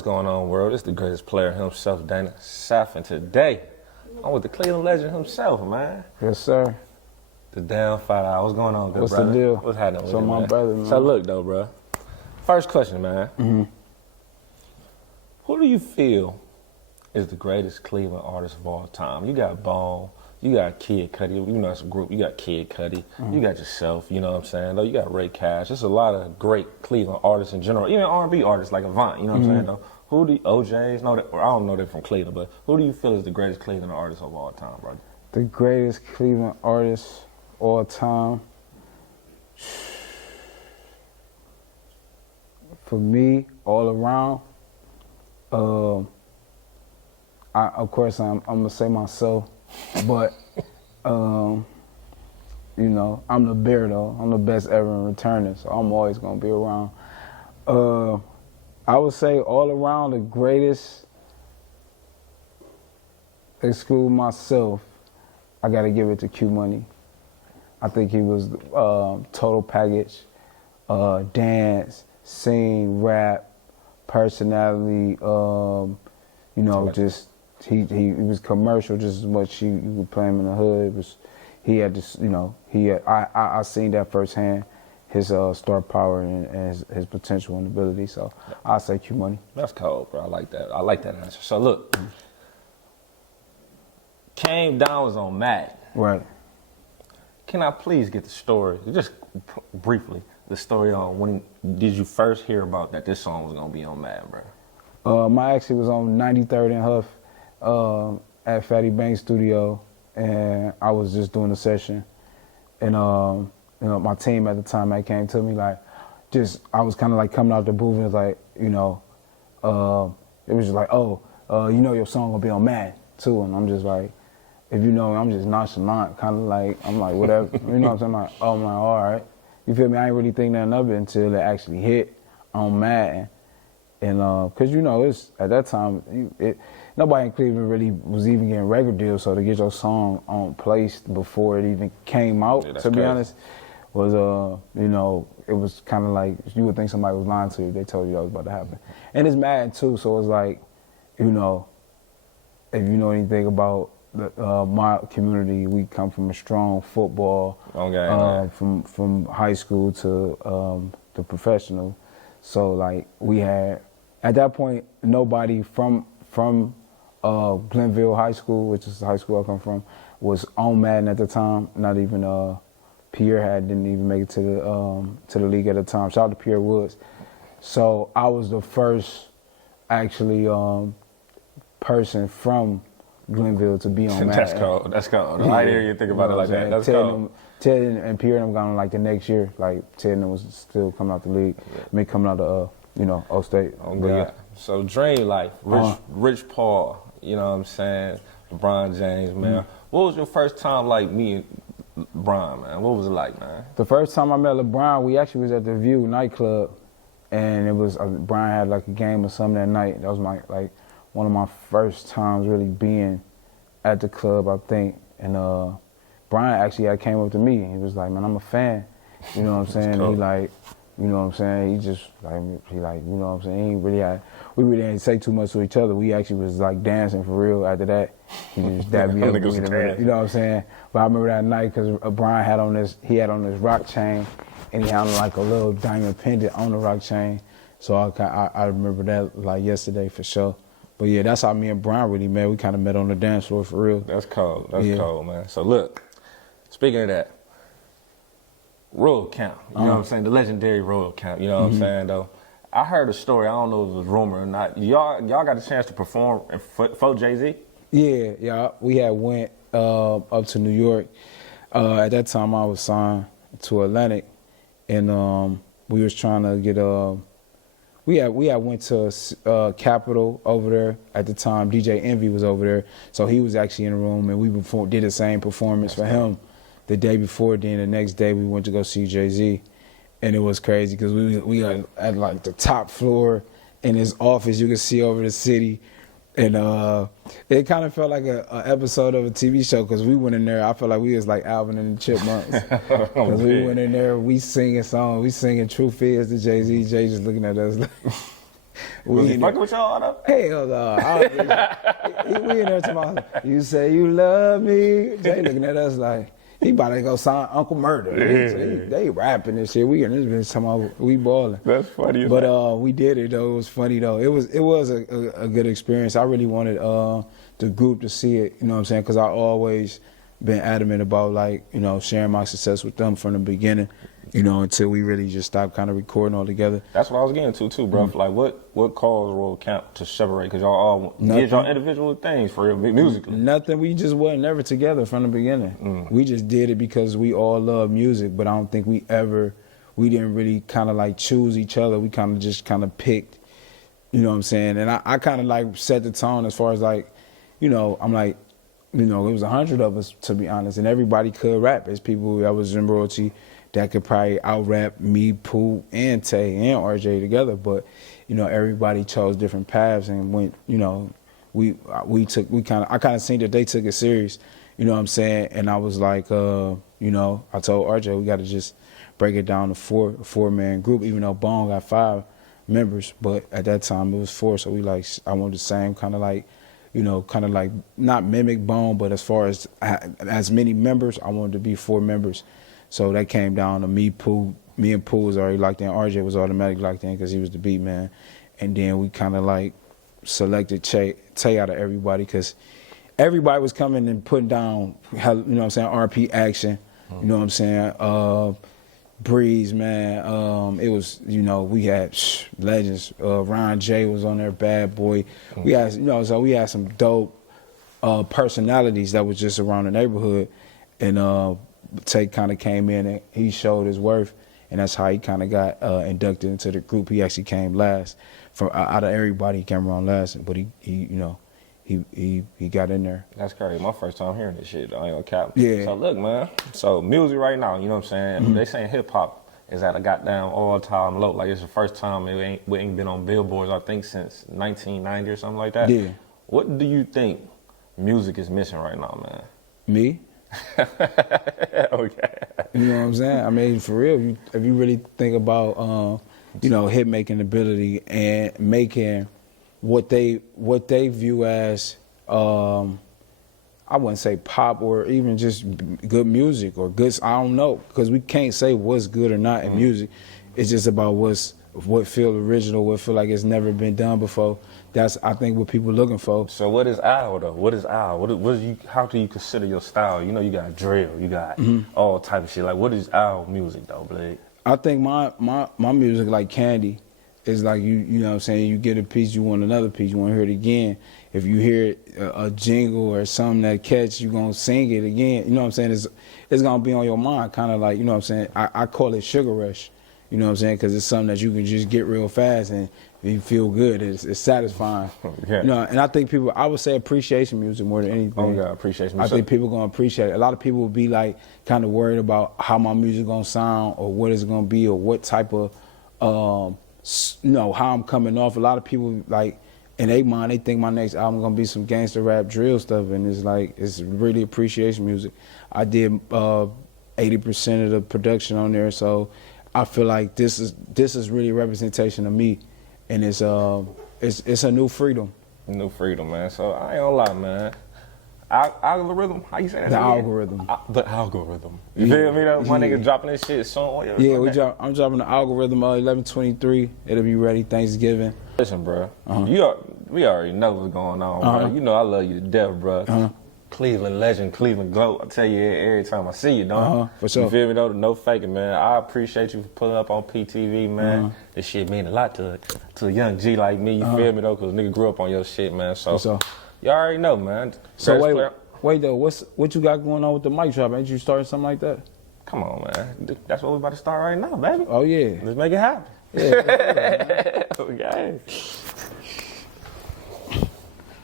What's going on, world? It's the greatest player himself, Dana Saff, and today I'm with the Cleveland legend himself, man. Yes, sir. The damn 5 hours. What's going on, good What's brother? the deal? What's happening with So you, my man? brother, man. So look, though, bro. First question, man. Who do you feel is the greatest Cleveland artist of all time? You got Bone, you got Kid Cudi, you know it's a group. You got Kid Cudi, you got yourself, you know what I'm saying? Though you got Ray Cash. There's a lot of great Cleveland artists in general, even R&B artists like Avant, you know what I'm saying? Though who do OJ's know that? Or I don't know they're from Cleveland, but who do you feel is the greatest Cleveland artist of all time, brother? The greatest Cleveland artist all time. For me, all around, of course I'm gonna say myself, but you know, I'm the bear though. I'm the best ever in returning, so I'm always gonna be around. I would say all around the greatest, exclude myself, I gotta give it to Q Money. I think he was total package, dance, sing, rap, personality, you know, just he was commercial just as much you could play him in the hood. It was, he had this, you know, I seen that firsthand, his star power and his potential and ability. So I say Q Money. That's cold, bro. I like that. I like that answer. So look, Came Down was on Madden. Right. Can I please get the story, just briefly, the story on when did you first hear about that this song was gonna be on Madden, bro? My actually was on 93rd and Huff at Fatty Banks Studio, and I was just doing a session, and you know, my team at the time, they came to me like, I was kind of like coming out the booth and it was like, you know, it was just like, oh, you know your song gonna be on Madden too, and I'm just like, if you know, I'm just nonchalant, kind of like, I'm like, whatever, you know what I'm saying? I'm like, oh, I'm like, all right. You feel me? I ain't really think nothing of it until it actually hit on Madden. And, cause you know, it's, at that time, nobody in Cleveland really was even getting record deals, so to get your song on placed before it even came out, yeah, to be honest, was, you know, it was kind of like, you would think somebody was lying to you if they told you that was about to happen. And it's Madden too, so it's like, you know, if you know anything about my community, we come from a strong football, from high school to the professional. So like we had, at that point, nobody from Glenville High School, which is the high school I come from, was on Madden at the time. Not even Pierre didn't even make it to the league at the time. Shout out to Pierre Woods. So I was the first actually person from Glenville to be on Madden. That's cold. That's cold. I didn't hear you think about it like that. That's cold. Ted and Pierre and them gone like the next year. Like Ted and them was still coming out the league. Me coming out of you know, O State. Oh God. Yeah. So Dream Life, Rich Paul, you know what I'm saying? LeBron James, man. What was your first time like meeting LeBron, man? What was it like, man? The first time I met LeBron, we actually was at the View nightclub, and it was Brian had like a game or something that night. That was one of my first times really being at the club, I think. And Brian actually came up to me. He was like, man, I'm a fan. You know what I'm saying? Cool. He like, you know what I'm saying? He just like, you know what I'm saying? We really didn't say too much to each other. We actually was like dancing for real after that. He just dabbed me up. You know what I'm saying? But I remember that night because Brian had on this rock chain, and he had on like a little diamond pendant on the rock chain. So I remember that like yesterday for sure. But yeah, that's how me and Brian really met. We kind of met on the dance floor for real. That's cold. That's cold, man. So look, speaking of that, Royal Camp, you know what I'm saying? The legendary Royal Camp, you know what I'm saying, though? I heard a story, I don't know if it was rumor or not. Y'all got a chance to perform for Jay-Z? Yeah, we had went up to New York. At that time, I was signed to Atlantic, and we was trying to get we had went to Capitol over there at the time. DJ Envy was over there, so he was actually in the room, and we did the same performance for him the day before. Then the next day we went to go see Jay-Z, and it was crazy because we got at like the top floor in his office. You could see over the city, and it kind of felt like a episode of a TV show because we went in there. I felt like we was like Alvin and the Chipmunks because we went in there. We singing songs. We singing "Truth Is" to Jay-Z. Jay just looking at us like. Was he fucking with y'all though? Hell no. We in there tomorrow. You say you love me. Jay looking at us like, he about to go sign Uncle Murder. Yeah. They rapping and shit. We in this bitch talking about we balling. That's funny. But we did it though. It was funny though. It was a good experience. I really wanted the group to see it. You know what I'm saying? Because I always been adamant about like, you know, sharing my success with them from the beginning. You know, until we really just stopped kind of recording all together. That's what I was getting to too, bro. Like, what caused Royal Camp to separate? Because y'all all did y'all individual things for real musically. Nothing. We just wasn't never together from the beginning. We just did it because we all love music, but I don't think we didn't really kind of like choose each other. We kind of just kind of picked, you know what I'm saying? And I kind of like set the tone as far as like, you know, I'm like, you know, it was 100 of us to be honest, and everybody could rap. There's people that was in royalty that could probably out-rap me, Pooh, and Tay, and RJ together. But, you know, everybody chose different paths and went, you know, I kind of seen that they took it serious, you know what I'm saying? And I was like, you know, I told RJ we got to just break it down to four-man group, even though Bone got 5 members. But at that time, it was 4, so we like, I wanted the same kind of like, you know, kind of like, not mimic Bone, but as far as many members, I wanted to be 4 members. So that came down to me and Pooh was already locked in. RJ was automatically locked in because he was the beat man. And then we kind of like selected Tay out of everybody because everybody was coming and putting down, you know what I'm saying, RP action, you know what I'm saying, Breeze, man. It was, you know, we had legends. Ron J was on there, Bad Boy. We had, you know, so we had some dope personalities that was just around the neighborhood. And Tay kind of came in and he showed his worth, and that's how he kind of got inducted into the group. He actually came last from out of everybody. He came around last, but he you know, he got in there. That's crazy. My first time hearing this shit. I ain't gonna cap. Yeah. So look, man. So music right now, you know what I'm saying? They saying hip hop is at a goddamn all-time low. Like it's the first time we ain't been on billboards, I think, since 1990 or something like that. Yeah. What do you think music is missing right now, man? Me? Okay. You know what I'm saying? I mean, for real, if you really think about, you know, hit making ability and making what they view as, I wouldn't say pop or even just good music or good, I don't know, because we can't say what's good or not in music. It's just about what feel original, what feel like it's never been done before. That's, I think, what people looking for. So what is owl though? What is owl? How do you consider your style? You know, you got drill, you got all type of shit. Like, what is owl music though, Blake? I think my music, like Candy, is like you know what I'm saying, you get a piece, you want another piece, you want to hear it again. If you hear a jingle or something that catch, you gonna sing it again. You know what I'm saying? It's gonna be on your mind, kind of like, you know what I'm saying. I call it sugar rush. You know what I'm saying? Because it's something that you can just get real fast and you feel good. It's satisfying. Yeah. You know, and I think people, I would say appreciation music more than anything. Oh, God, appreciation music. I think people going to appreciate it. A lot of people will be like kind of worried about how my music going to sound or what it's going to be or what type of, you know, how I'm coming off. A lot of people, like, in their mind, they think my next album going to be some gangster rap drill stuff. And it's like, it's really appreciation music. I did 80% of the production on there. So I feel like this is really a representation of me, and it's a new freedom. New freedom, man. So I ain't gonna lie, man. Algorithm, how you say that? The algorithm. The algorithm. You feel me though? My nigga dropping this shit soon. Yeah, I'm dropping the algorithm 11/23. It'll be ready Thanksgiving. Listen, bro. We already know what's going on, bro. You know I love you to death, bro. Cleveland legend, Cleveland GOAT. I tell you every time I see you, dog. For sure. You feel me though? No faking, man. I appreciate you for pulling up on PTV, man. This shit mean a lot to a young G like me. You feel me though? Cause nigga grew up on your shit, man. So you already know, man. So wait though, what you got going on with the mic drop? Ain't you starting something like that? Come on, man. That's what we about to start right now, baby. Oh yeah. Let's make it happen. Yeah. Okay.